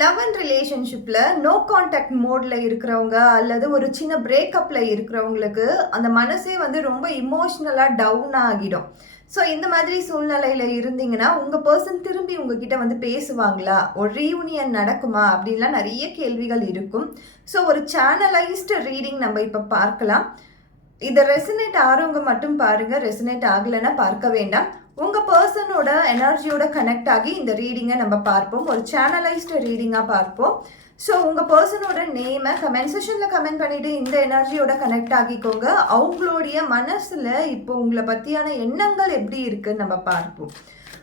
Love and ரிலேஷன்ஷிப்பில் no contact மோடில் இருக்கிறவங்க அல்லது ஒரு சின்ன பிரேக்கப்பில் இருக்கிறவங்களுக்கு அந்த மனசே வந்து ரொம்ப இமோஷ்னலாக டவுன் ஆகிடும். ஸோ இந்த மாதிரி சூழ்நிலையில் இருந்தீங்கன்னா உங்கள் பர்சன் திரும்பி உங்ககிட்ட வந்து பேசுவாங்களா, ஒரு ரீயூனியன் நடக்குமா அப்படின்லாம் நிறைய கேள்விகள் இருக்கும். ஸோ ஒரு சேனலைஸ்டு ரீடிங் நம்ம இப்போ பார்க்கலாம். இதை ரெசனேட் ஆகிறவங்க மட்டும் பாருங்கள், ரெசனேட் ஆகலைன்னா பார்க்க வேண்டாம். உங்கள் பர்சனோட எனர்ஜியோட கனெக்ட் ஆகி இந்த ரீடிங்கை நம்ம பார்ப்போம். ஒரு சேனலைஸ்டு ரீடிங்காக பார்ப்போம். ஸோ உங்கள் பர்சனோட நேமை கமெண்ட் செஷனில் கமெண்ட் பண்ணிவிட்டு இந்த எனர்ஜியோட கனெக்ட் ஆகிக்கோங்க. அவங்களுடைய மனசில் இப்போ உங்களை பற்றியான எண்ணங்கள் எப்படி இருக்குன்னு நம்ம பார்ப்போம்.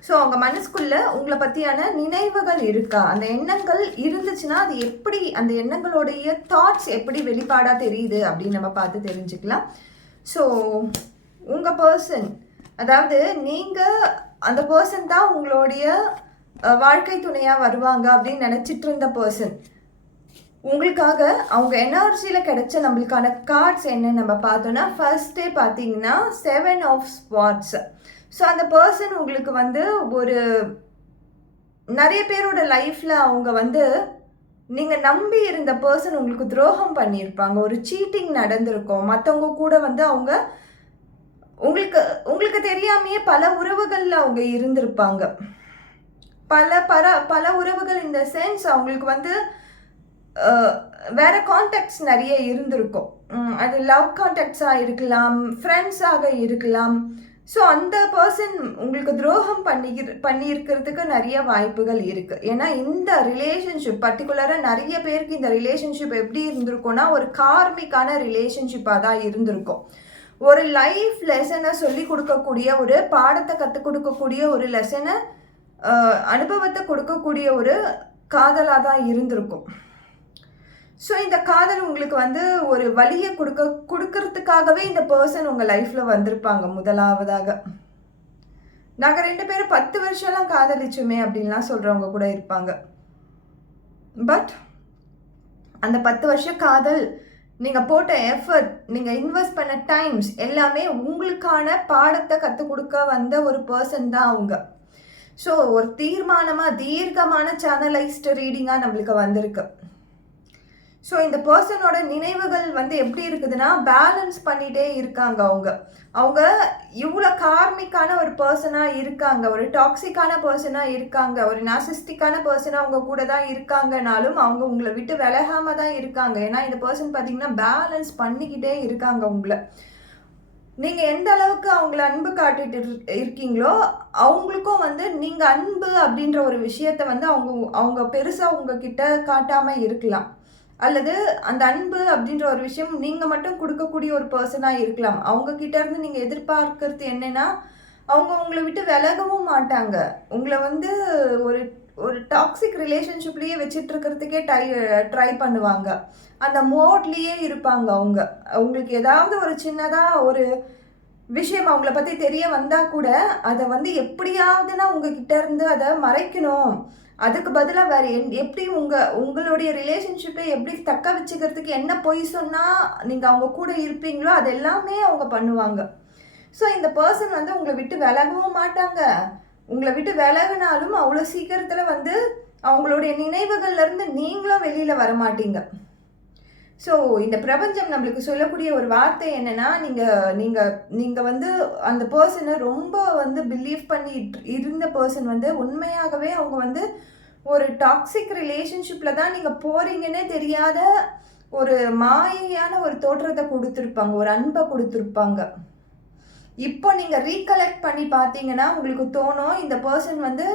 ஸோ அவங்க மனசுக்குள்ளே உங்களை பற்றியான நினைவுகள் இருக்கா, அந்த எண்ணங்கள் இருந்துச்சுன்னா அது எப்படி, அந்த எண்ணங்களுடைய தாட்ஸ் எப்படி வெளிப்பாடாக தெரியுது அப்படின்னு நம்ம பார்த்து தெரிஞ்சுக்கலாம். ஸோ உங்கள் பர்சன், அதாவது நீங்கள் அந்த பர்சன் தான் உங்களுடைய வாழ்க்கை துணையாக வருவாங்க அப்படின்னு நினச்சிட்டு இருந்த பர்சன், உங்களுக்காக அவங்க எனர்ஜியில் கிடைச்ச நம்மளுக்கான கார்ட்ஸ் என்னன்னு நம்ம பார்த்தோன்னா, ஃபர்ஸ்டே பார்த்தீங்கன்னா 7 ஆஃப் ஸ்பாட்ஸ். ஸோ அந்த பர்சன் உங்களுக்கு வந்து ஒரு நிறைய பேரோட லைஃப்பில் அவங்க வந்து நீங்கள் நம்பி இருந்த பர்சன் உங்களுக்கு துரோகம் பண்ணியிருப்பாங்க, ஒரு சீட்டிங் நடந்திருக்கும், மற்றவங்க கூட வந்து அவங்க உங்களுக்கு தெரியாமையே பல உறவுகளில் அவங்க இருந்திருப்பாங்க. பல உறவுகள் இந்த சென்ஸ் அவங்களுக்கு வந்து வேறு கான்டாக்ட்ஸ் நிறைய இருந்திருக்கும். அது லவ் கான்டாக்ட்ஸாக இருக்கலாம், ஃப்ரெண்ட்ஸாக இருக்கலாம். ஸோ அந்த பர்சன் உங்களுக்கு துரோகம் பண்ணியிருக்கிறதுக்கு நிறைய வாய்ப்புகள் இருக்குது. ஏன்னா இந்த ரிலேஷன்ஷிப் பர்டிகுலராக நிறைய பேருக்கு இந்த ரிலேஷன்ஷிப் எப்படி இருந்திருக்கும்னா ஒரு கார்மிக்கான ரிலேஷன்ஷிப்பாக தான் இருந்திருக்கும். ஒரு லைஃப் லெசனை சொல்லி கொடுக்கக்கூடிய, ஒரு பாடத்தை கற்றுக் கொடுக்கக்கூடிய, ஒரு லெசனை அனுபவத்தை கொடுக்கக்கூடிய ஒரு காதலாக தான் இருந்திருக்கும். ஸோ இந்த காதல் உங்களுக்கு வந்து ஒரு வழியை கொடுக்கறதுக்காகவே இந்த பர்சன் உங்கள் லைஃப்பில் வந்திருப்பாங்க. முதலாவதாக நாங்கள் 2 பேரும் 10 வருஷம்லாம் காதலிச்சுமே அப்படின்லாம் சொல்கிறவங்க கூட இருப்பாங்க. பட் அந்த 10 வருஷ காதல், நீங்கள் போட்ட எஃபர்ட், நீங்கள் இன்வெஸ்ட் பண்ண டைம்ஸ் எல்லாமே உங்களுக்கான பாடத்தை கற்றுக் கொடுக்க வந்த ஒரு பர்சன் தான் அவங்க. ஸோ ஒரு தீர்க்கமான சேனலைஸ்டு ரீடிங்காக நம்மளுக்கு வந்திருக்கு. ஸோ இந்த பர்சனோட நினைவுகள் வந்து எப்படி இருக்குதுன்னா பேலன்ஸ் பண்ணிகிட்டே இருக்காங்க. அவங்க இவ்வளோ கார்மிக்கான ஒரு பர்சனாக இருக்காங்க, ஒரு டாக்ஸிக்கான பர்சனாக இருக்காங்க, ஒரு நார்சிஸ்டிக்கான பர்சனாக அவங்க கூட தான் இருக்காங்கனாலும் அவங்க உங்களை விட்டு விலகாமல் தான் இருக்காங்க. ஏன்னா இந்த பர்சன் பார்த்தீங்கன்னா பேலன்ஸ் பண்ணிக்கிட்டே இருக்காங்க உங்களை. நீங்கள் எந்த அளவுக்கு அவங்கள அன்பு காட்டிட்டு இருக்கீங்களோ அவங்களுக்கும் வந்து நீங்கள் அன்பு அப்படின்ற ஒரு விஷயத்த வந்து அவங்க பெருசாக உங்ககிட்ட காட்டாமல் இருக்கலாம். அல்லது அந்த அன்பு அப்படின்ற ஒரு விஷயம் நீங்கள் மட்டும் கொடுக்கக்கூடிய ஒரு பர்சனாக இருக்கலாம். அவங்கக்கிட்ட இருந்து நீங்கள் எதிர்பார்க்கறது என்னென்னா, அவங்க உங்களை விட்டு விலகவும் மாட்டாங்க. உங்களை வந்து ஒரு ஒரு டாக்ஸிக் ரிலேஷன்ஷிப்லேயே வச்சுட்டு இருக்கிறதுக்கே ட்ரை பண்ணுவாங்க. அந்த மோட்லேயே இருப்பாங்க. உங்களுக்கு ஏதாவது ஒரு சின்னதாக ஒரு விஷயம் அவங்கள பற்றி தெரிய வந்தால் கூட அதை வந்து எப்படியாவதுன்னா உங்ககிட்ட இருந்து அதை மறைக்கணும். அதுக்கு பதிலாக வேறு எப்படி உங்களுடைய ரிலேஷன்ஷிப்பை எப்படி தக்க வச்சுக்கிறதுக்கு என்ன பொய் சொன்னால் நீங்கள் அவங்க கூட இருப்பீங்களோ அது எல்லாமே அவங்க பண்ணுவாங்க. ஸோ இந்த பர்சன் வந்து உங்களை விட்டு விலகவும் மாட்டாங்க. உங்களை விட்டு விலகினாலும் அவ்வளோ சீக்கிரத்தில் வந்து அவங்களுடைய நினைவுகள்லேருந்து நீங்களும் வெளியில் வரமாட்டீங்க. ஸோ இந்த பிரபஞ்சம் நம்மளுக்கு சொல்லக்கூடிய ஒரு வார்த்தை என்னென்னா, நீங்கள் வந்து அந்த பர்சனை ரொம்ப வந்து பிலீவ் பண்ணி இருந்த பர்சன் வந்து உண்மையாகவே அவங்க வந்து ஒரு டாக்ஸிக் ரிலேஷன்ஷிப்பில் தான் நீங்கள் போகிறீங்கன்னே தெரியாத ஒரு மாயையான ஒரு தோற்றத்தை கொடுத்துருப்பாங்க, ஒரு அன்பை கொடுத்துருப்பாங்க. இப்போ நீங்கள் ரீகலெக்ட் பண்ணி பார்த்தீங்கன்னா உங்களுக்கு தோணும், இந்த பர்சன் வந்து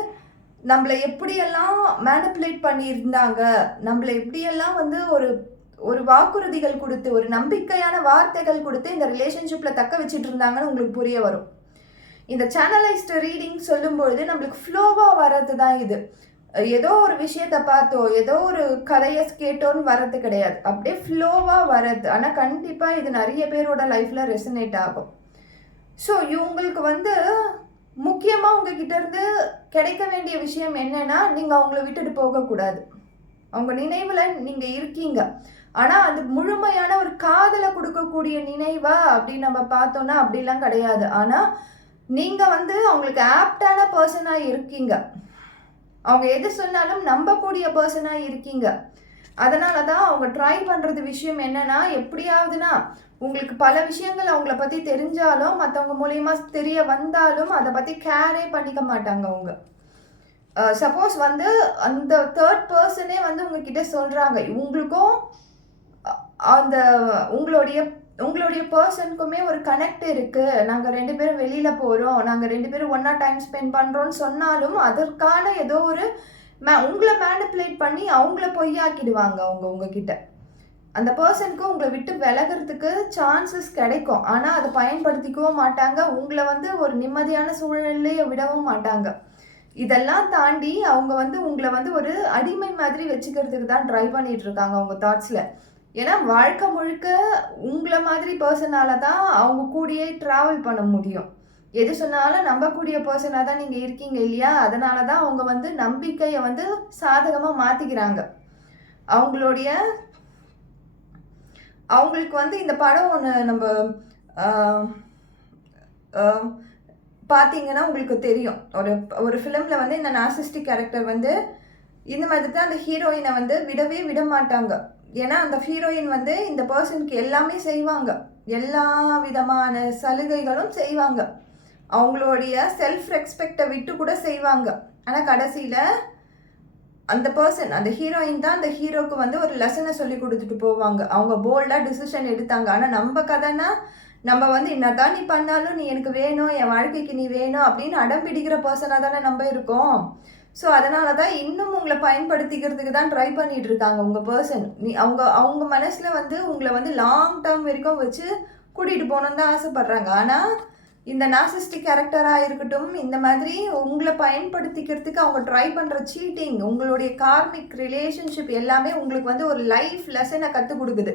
நம்மளை எப்படியெல்லாம் மேனிப்புலேட் பண்ணியிருந்தாங்க, நம்மளை எப்படியெல்லாம் வந்து ஒரு வாக்குறுதிகள் கொடுத்து, ஒரு நம்பிக்கையான வார்த்தைகள் கொடுத்து இந்த ரிலேஷன்ஷிப்பில் தக்க வச்சுட்டு இருந்தாங்கன்னு உங்களுக்கு புரிய வரும். இந்த சேனலைஸ்டு ரீடிங் சொல்லும்பொழுது நம்மளுக்கு ஃப்ளோவாக வர்றது தான் இது. ஏதோ ஒரு விஷயத்தை பார்த்தோ, ஏதோ ஒரு கதையை கேட்டோன்னு வர்றது கிடையாது, அப்படியே ஃப்ளோவாக வர்றது. ஆனால் கண்டிப்பாக இது நிறைய பேரோட லைஃப்பில் ரெசனேட் ஆகும். ஸோ இவங்களுக்கு வந்து முக்கியமாக உங்ககிட்ட இருந்து கிடைக்க வேண்டிய விஷயம் என்னென்னா, நீங்கள் அவங்கள விட்டுட்டு போகக்கூடாது. அவங்க நினைவில் நீங்கள் இருக்கீங்க. ஆனால் அது முழுமையான ஒரு காதலை கொடுக்கக்கூடிய நினைவா அப்படின்னு நம்ம பார்த்தோன்னா அப்படிலாம் கிடையாது. ஆனால் நீங்கள் வந்து அவங்களுக்கு ஆப்டான பர்சனாக இருக்கீங்க. அவங்க எது சொன்னாலும் நம்பக்கூடிய பர்சனாக இருக்கீங்க. அதனால தான் அவங்க ட்ரை பண்ணுறது விஷயம் என்னன்னா, எப்படியாவதுன்னா உங்களுக்கு பல விஷயங்கள் அவங்கள பற்றி தெரிஞ்சாலும், மற்றவங்க மூலியமா தெரிய வந்தாலும் அதை பற்றி கேரே பண்ணிக்க மாட்டாங்க அவங்க. சப்போஸ் வந்து அந்த தேர்ட் பர்சனே வந்து உங்ககிட்ட சொல்கிறாங்க, உங்களுக்கும் அந்த உங்களுடைய பர்சனுக்குமே ஒரு கனெக்ட் இருக்குது, நாங்கள் 2 பேரும் வெளியில் போகிறோம், நாங்கள் 2 பேரும் ஒன்றா டைம் ஸ்பெண்ட் பண்ணுறோன்னு சொன்னாலும் அதற்கான ஏதோ ஒரு உங்களை மேனிப்புலேட் பண்ணி அவங்கள பொய்யாக்கிடுவாங்க அவங்க உங்ககிட்ட. அந்த பர்சனுக்கு உங்களை விட்டு விலகிறதுக்கு சான்சஸ் கிடைக்கும், ஆனால் அதை பயன்படுத்திக்கவும் மாட்டாங்க, உங்களை வந்து ஒரு நிம்மதியான சூழ்நிலையை விடவும் மாட்டாங்க. இதெல்லாம் தாண்டி அவங்க வந்து உங்களை வந்து ஒரு அடிமை மாதிரி வச்சுக்கிறதுக்கு தான் ட்ரை பண்ணிட்டு இருக்காங்க அவங்க தாட்ஸில். ஏன்னா வாழ்க்கை முழுக்க உங்களை மாதிரி பர்சனால தான் அவங்க கூடயே ட்ராவல் பண்ண முடியும். எது சொன்னாலும் நம்பக்கூடிய பர்சனாக தான் நீங்கள் இருக்கீங்க இல்லையா? அதனால தான் அவங்க வந்து நம்பிக்கையை வந்து சாதகமாக மாற்றிக்கிறாங்க. அவங்களுக்கு வந்து இந்த படம் ஒன்று நம்ம பார்த்தீங்கன்னா உங்களுக்கு தெரியும். ஒரு ஃபிலிமில் வந்து இந்த நார்சிஸ்டிக் கேரக்டர் வந்து இந்த மாதிரி தான் அந்த ஹீரோயினை வந்து விடவே விட மாட்டாங்க. ஏன்னா அந்த ஹீரோயின் வந்து இந்த பர்சனுக்கு எல்லாமே செய்வாங்க, எல்லா விதமான சலுகைகளும் செய்வாங்க, அவங்களுடைய செல்ஃப் ரெஸ்பெக்டை விட்டு கூட செய்வாங்க. ஆனால் கடைசியில் அந்த பர்சன், அந்த ஹீரோயின் தான் அந்த ஹீரோக்கு வந்து ஒரு லெசனை சொல்லி கொடுத்துட்டு போவாங்க. அவங்க போல்டாக டிசிஷன் எடுத்தாங்க. ஆனால் நம்ம கதைனா நம்ம வந்து என்னதான் நீ பண்ணாலும் நீ எனக்கு வேணும், என் வாழ்க்கைக்கு நீ வேணும் அப்படின்னு அடம் பிடிக்கிற பர்சனாக தானே நம்ம இருக்கோம். ஸோ அதனால தான் இன்னும் உங்களை பயன்படுத்திக்கிறதுக்கு தான் ட்ரை பண்ணிட்டு இருக்காங்க உங்கள் பர்சன். அவங்க மனசில் வந்து உங்களை வந்து லாங் டேர்ம் வரைக்கும் வச்சு கூட்டிகிட்டு போகணுன்னு தான் ஆசைப்பட்றாங்க. ஆனால் இந்த நார்சிஸ்டிக் கேரக்டராக இருக்கட்டும், இந்த மாதிரி உங்களை பயன்படுத்திக்கிறதுக்கு அவங்க ட்ரை பண்ணுற சீட்டிங், உங்களுடைய கார்மிக் ரிலேஷன்ஷிப் எல்லாமே உங்களுக்கு வந்து ஒரு லைஃப் லெசனை கற்றுக் கொடுக்குது.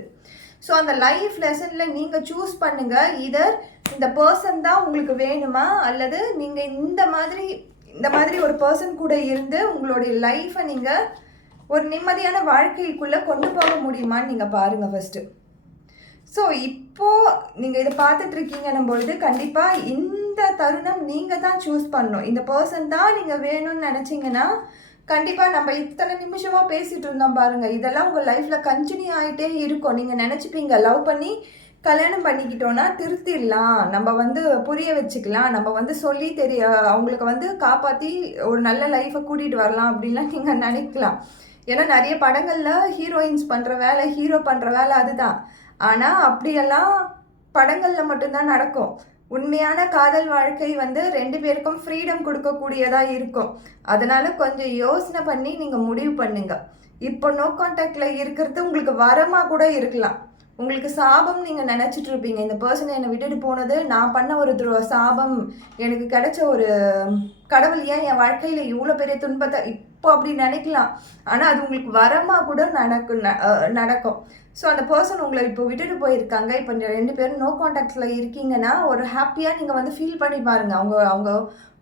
ஸோ அந்த லைஃப் லெசனில் நீங்கள் சூஸ் பண்ணுங்கள், இதர் இந்த பர்சன் தான் உங்களுக்கு வேணுமா, அல்லது நீங்கள் இந்த மாதிரி ஒரு பர்சன் கூட இருந்து உங்களுடைய லைஃப்பை நீங்கள் ஒரு நிம்மதியான வாழ்க்கைக்குள்ளே கொண்டு போக முடியுமான்னு நீங்கள் பாருங்கள் ஃபஸ்ட்டு. ஸோ இப்போது நீங்கள் இதை பார்த்துட்ருக்கீங்கன்னும் பொழுது கண்டிப்பாக இந்த தருணம் நீங்கள் தான் சூஸ் பண்ணணும். இந்த பர்சன் தான் நீங்கள் வேணும்னு நினச்சிங்கன்னா கண்டிப்பாக நம்ம இத்தனை நிமிஷமாக பேசிகிட்டு இருந்தோம் பாருங்கள், இதெல்லாம் உங்கள் லைஃப்பில் கண்டினியூ ஆகிட்டே இருக்கும். நீங்கள் நினச்சிப்பீங்க லவ் பண்ணி கல்யாணம் பண்ணிக்கிட்டோன்னா திருத்திடலாம், நம்ம வந்து புரிய வச்சுக்கலாம், நம்ம வந்து சொல்லி அவங்களுக்கு வந்து காப்பாற்றி ஒரு நல்ல லைஃப்பை கூட்டிகிட்டு வரலாம் அப்படின்லாம் நீங்கள் நினைக்கலாம். ஏன்னா நிறைய படங்களில் ஹீரோயின்ஸ் பண்ணுற வேலை, ஹீரோ பண்ணுற வேலை அதுதான். ஆனால் அப்படியெல்லாம் படங்களில் மட்டும்தான் நடக்கும். உண்மையான காதல் வாழ்க்கை வந்து 2 பேருக்கும் ஃப்ரீடம் கொடுக்கக்கூடியதாக இருக்கும். அதனால் கொஞ்சம் யோசனை பண்ணி நீங்கள் முடிவு பண்ணுங்க. இப்போ நோ கான்டாக்டில் இருக்கிறது உங்களுக்கு வரமாக கூட இருக்கலாம், உங்களுக்கு சாபம் நீங்கள் நினச்சிட்டு இருப்பீங்க. இந்த பர்சனை என்னை விட்டுட்டு போனது நான் பண்ண ஒரு சாபம், எனக்கு கிடைச்ச ஒரு கடவுள் ஏன் என் வாழ்க்கையில் இவ்வளோ பெரிய துன்பத்தை இப்போ அப்படி நினைக்கலாம். ஆனால் அது உங்களுக்கு வரமாக கூட நடக்கும். ஸோ அந்த பர்சன் உங்களை இப்போ விட்டுட்டு போயிருக்காங்க, இப்போ 2 பேரும் நோ கான்டாக்டில் இருக்கீங்கன்னா ஒரு ஹாப்பியாக நீங்கள் வந்து ஃபீல் பண்ணி பாருங்கள். அவங்க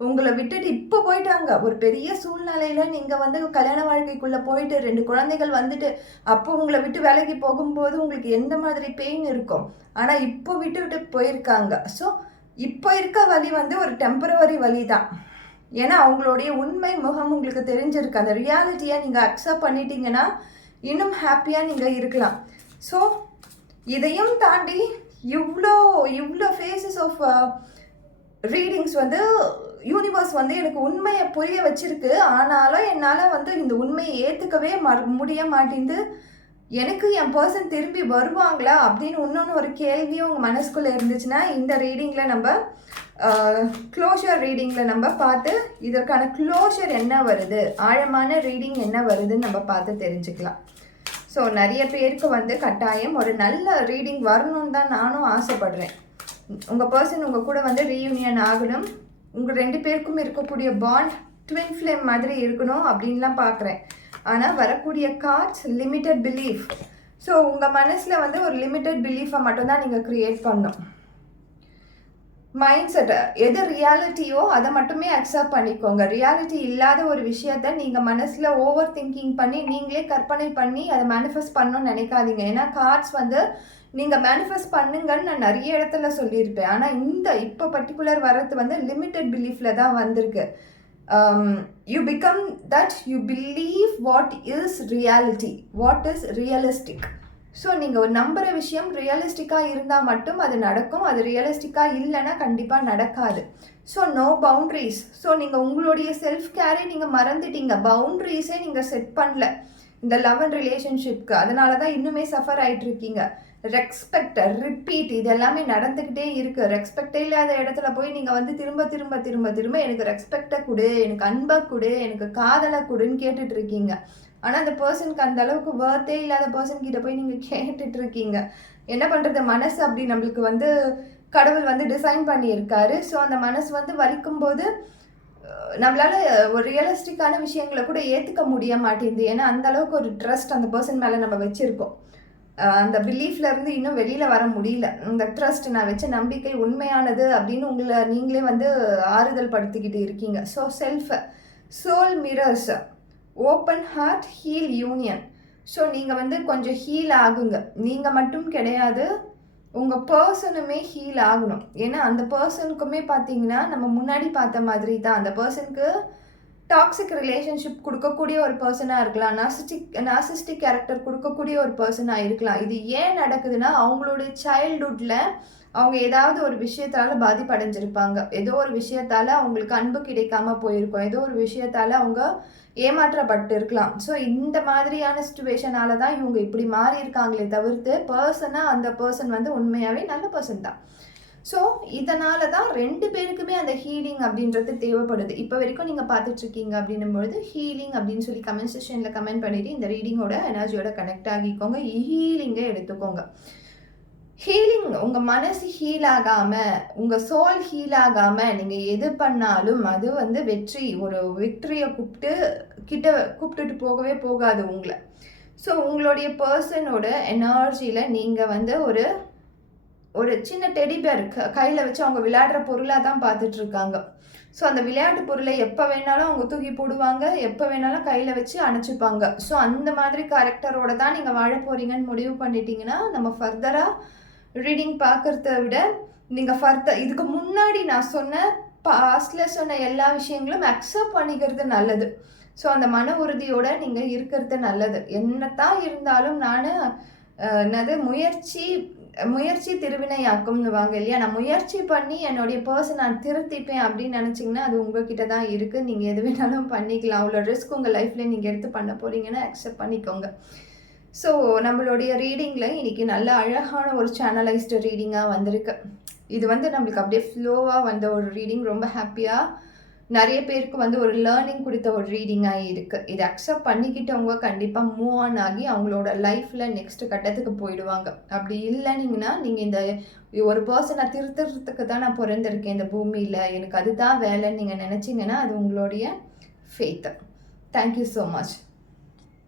உங்களை விட்டுட்டு இப்போ போயிட்டாங்க, ஒரு பெரிய சூழ்நிலையில் நீங்கள் வந்து கல்யாண வாழ்க்கைக்குள்ளே போயிட்டு 2 குழந்தைகள் வந்துட்டு அப்போ உங்களை விட்டு வேலைக்கு போகும்போது உங்களுக்கு எந்த மாதிரி பெயின் இருக்கும். ஆனால் இப்போ விட்டு போயிருக்காங்க. ஸோ இப்போ இருக்க வலி வந்து ஒரு டெம்பரவரி வலி தான். ஏன்னா அவங்களுடைய உண்மை முகம் உங்களுக்கு தெரிஞ்சிருக்கு. அந்த ரியாலிட்டியை நீங்கள் அக்செப்ட் பண்ணிட்டீங்கன்னா இன்னும் ஹாப்பியாக நீங்கள் இருக்கலாம். ஸோ இதையும் தாண்டி இவ்வளோ ஃபேஸஸ் ஆஃப் ரீடிங்ஸ் வந்து யூனிவர்ஸ் வந்து எனக்கு உண்மையை புரிய வச்சிருக்கு. ஆனாலும் என்னால் வந்து இந்த உண்மையை ஏற்றுக்கவே முடிய மாட்டேங்குது. எனக்கு என் பர்சன் திரும்பி வருவாங்களா அப்படின்னு இன்னொன்று ஒரு கேள்வியும் உங்கள் மனசுக்குள்ளே இருந்துச்சுன்னா இந்த ரீடிங்கில் நம்ம க்ளோஷர் ரீடிங்கில் நம்ம பார்த்து இதற்கான க்ளோஷர் என்ன வருது, ஆழமான ரீடிங் என்ன வருதுன்னு நம்ம பார்த்து தெரிஞ்சுக்கலாம். ஸோ நிறைய பேருக்கு வந்து கட்டாயம் ஒரு நல்ல ரீடிங் வரணும்னு தான் நானும் ஆசைப்படுறேன். உங்கள் பர்சன் உங்கள் கூட வந்து ரீயூனியன் ஆகணும், உங்கள் 2 பேருக்கும் இருக்கக்கூடிய பாண்ட் ட்வின் ஃப்ளேம் மாதிரி இருக்கணும் அப்படின்லாம் பார்க்குறேன். ஆனால் வரக்கூடிய கார்ட்ஸ் லிமிட்டட் பிலீஃப். ஸோ உங்கள் மனசில் வந்து ஒரு லிமிட்டட் பிலீஃபை மட்டும்தான் நீங்கள் க்ரியேட் பண்ணணும். மைண்ட் செட்டை எது ரியாலிட்டியோ அதை மட்டுமே அக்செப்ட் பண்ணிக்கோங்க. ரியாலிட்டி இல்லாத ஒரு விஷயத்த நீங்கள் மனசில் ஓவர் திங்கிங் பண்ணி நீங்களே கற்பனை பண்ணி அதை மேனிஃபெஸ்ட் பண்ணணும்னு நினைக்காதீங்க. ஏன்னா கார்ட்ஸ் வந்து நீங்கள் மேனிஃபெஸ்ட் பண்ணுங்கன்னு நான் நிறைய இடத்துல சொல்லியிருப்பேன். ஆனால் இப்போ பர்டிகுலர் வரது வந்து லிமிட்டட் பிலீஃபில் தான் வந்திருக்கு. You become that you believe what is reality, what is realistic. So நீங்கள் ஒரு நம்புகிற விஷயம் ரியலிஸ்டிக்காக இருந்தால் மட்டும் அது நடக்கும். அது ரியலிஸ்டிக்காக இல்லைன்னா கண்டிப்பாக நடக்காது. So no boundaries. ஸோ நீங்கள் உங்களுடைய செல்ஃப் கேரை நீங்கள் மறந்துட்டீங்க. பவுண்ட்ரிஸே நீங்கள் செட் பண்ணல இந்த லவ் அண்ட் ரிலேஷன்ஷிப்க்கு. அதனால தான் இன்னுமே சஃபர் ஆகிட்டு இருக்கீங்க. ரெஸ்பெக்ட், ரிப்பீட், இது எல்லாமே நடந்துக்கிட்டே இருக்குது. ரெஸ்பெக்டே இல்லாத இடத்துல போய் நீங்கள் வந்து திரும்ப திரும்ப திரும்ப திரும்ப எனக்கு ரெஸ்பெக்டை கொடு, எனக்கு அன்பை கொடு, எனக்கு காதலை கொடுன்னு கேட்டுட்டு இருக்கீங்க. ஆனால் அந்த பர்சனுக்கு அந்த அளவுக்கு வர்த்தே இல்லாத பர்சன் கிட்ட போய் நீங்கள் கேட்டுட்டு இருக்கீங்க. என்ன பண்ணுறது, மனசு அப்படி நம்மளுக்கு வந்து கடவுள் வந்து டிசைன் பண்ணியிருக்காரு. ஸோ அந்த மனசு வந்து வலிக்கும் போது நம்மளால ஒரு ரியலிஸ்டிக்கான விஷயங்களை கூட ஏற்றுக்க முடிய மாட்டேங்குது. ஏன்னா அந்த அளவுக்கு ஒரு ட்ரஸ்ட் அந்த பர்சன் மேலே நம்ம வச்சுருக்கோம். அந்த பிலீஃப்லேருந்து இன்னும் வெளியில் வர முடியல. இந்த ட்ரஸ்ட், நான் வச்ச நம்பிக்கை உண்மையானது அப்படின்னு உங்களை நீங்களே வந்து ஆறுதல் படுத்திக்கிட்டு இருக்கீங்க. So self, soul mirrors, open heart, heal union. So நீங்கள் வந்து கொஞ்சம் ஹீல் ஆகுங்க. நீங்கள் மட்டும் கிடையாது, உங்கள் பர்சனுமே ஹீல் ஆகணும். ஏன்னா அந்த பர்சனுக்குமே பார்த்தீங்கன்னா நம்ம முன்னாடி பார்த்த மாதிரி தான். அந்த பர்சனுக்கு டாக்ஸிக் ரிலேஷன்ஷிப் கொடுக்கக்கூடிய ஒரு பர்சனாக இருக்கலாம், நார்சிஸ்டிக் கேரக்டர் கொடுக்கக்கூடிய ஒரு பர்சனாக இருக்கலாம். இது ஏன் நடக்குதுன்னா அவங்களுடைய சைல்ட்ஹுட்டில் அவங்க ஏதாவது ஒரு விஷயத்தால் பாதிப்படைஞ்சிருப்பாங்க. ஏதோ ஒரு விஷயத்தால் அவங்களுக்கு அன்பு கிடைக்காம போயிருக்கும். ஏதோ ஒரு விஷயத்தால் அவங்க ஏமாற்றப்பட்டு இருக்கலாம். ஸோ இந்த மாதிரியான சிச்சுவேஷனால தான் இவங்க இப்படி மாறி இருக்காங்களே தவிர்த்து பர்சனாக அந்த பர்சன் வந்து உண்மையாகவே நல்ல பர்சன் தான். ஸோ இதனால தான் 2 பேருக்குமே அந்த ஹீலிங் அப்படின்றது தேவைப்படுது. இப்போ வரைக்கும் நீங்கள் பார்த்துட்ருக்கீங்க அப்படின்னும்பொழுது ஹீலிங் அப்படின்னு சொல்லி கமெண்ட் செக்ஷனில் கமெண்ட் பண்ணிவிட்டு இந்த ரீடிங்கோட எனர்ஜியோட கனெக்ட் ஆகிக்கோங்க. ஹீலிங்கை எடுத்துக்கோங்க. ஹீலிங், உங்கள் மனசு ஹீல் ஆகாமல், உங்கள் சோல் ஹீல் ஆகாமல் நீங்கள் எது பண்ணாலும் அது வந்து ஒரு வெற்றியை கூப்பிட்டுட்டு போகவே போகாது உங்களை. ஸோ உங்களுடைய பர்சனோட எனர்ஜியில் நீங்கள் வந்து ஒரு சின்ன டெடி பேர் கையில் வச்சு அவங்க விளையாடுற பொருளாக தான் பார்த்துட்ருக்காங்க. ஸோ அந்த விளையாட்டு பொருளை எப்போ வேணாலும் அவங்க தூக்கி போடுவாங்க, எப்போ வேணாலும் கையில் வச்சு அணைச்சிப்பாங்க. ஸோ அந்த மாதிரி கேரக்டரோட தான் நீங்கள் வாழ போகிறீங்கன்னு முடிவு பண்ணிட்டீங்கன்னா நம்ம ஃபர்தராக ரீடிங் பார்க்குறத விட நீங்கள் இதுக்கு முன்னாடி நான் பாஸ்டில் சொன்ன எல்லா விஷயங்களும் அக்செப்ட் பண்ணிக்கிறது நல்லது. ஸோ அந்த மன உறுதியோடு நீங்கள் இருக்கிறது நல்லது. என்னத்தான் இருந்தாலும் நான் முயற்சி திருவினையாக்கும்னு வாங்க இல்லையா, நான் முயற்சி பண்ணி என்னுடைய பர்சன் நான் திருத்திப்பேன் அப்படின்னு நினச்சிங்கன்னா அது உங்ககிட்ட தான் இருக்குது. நீங்கள் எது வேணாலும் பண்ணிக்கலாம். அவ்வளோ ரிஸ்க் உங்கள் லைஃப்பில் நீங்கள் எடுத்து பண்ண போகிறீங்கன்னா அக்செப்ட் பண்ணிக்கோங்க. ஸோ நம்மளுடைய ரீடிங்கில் இன்றைக்கி நல்ல அழகான ஒரு சேனலைஸ்டு ரீடிங்காக வந்திருக்கு. இது வந்து நம்மளுக்கு அப்படியே ஃப்ளோவாக வந்த ஒரு ரீடிங். ரொம்ப ஹாப்பியாக நிறைய பேருக்கு வந்து ஒரு லேர்னிங் கொடுத்த ஒரு ரீடிங்காக இருக்குது. இதை அக்செப்ட் பண்ணிக்கிட்டவங்க கண்டிப்பாக மூவ் ஆன் ஆகி அவங்களோட லைஃப்பில் நெக்ஸ்ட்டு கட்டத்துக்கு போயிடுவாங்க. அப்படி இல்லைனிங்கன்னா நீங்கள் இந்த ஒரு பர்சனை திருத்துறதுக்கு தான் நான் பிறந்திருக்கேன் இந்த பூமியில், எனக்கு அதுதான் வேலைன்னு நீங்கள் நினச்சிங்கன்னா அது உங்களுடைய ஃபெய்த்து. Thank you so much.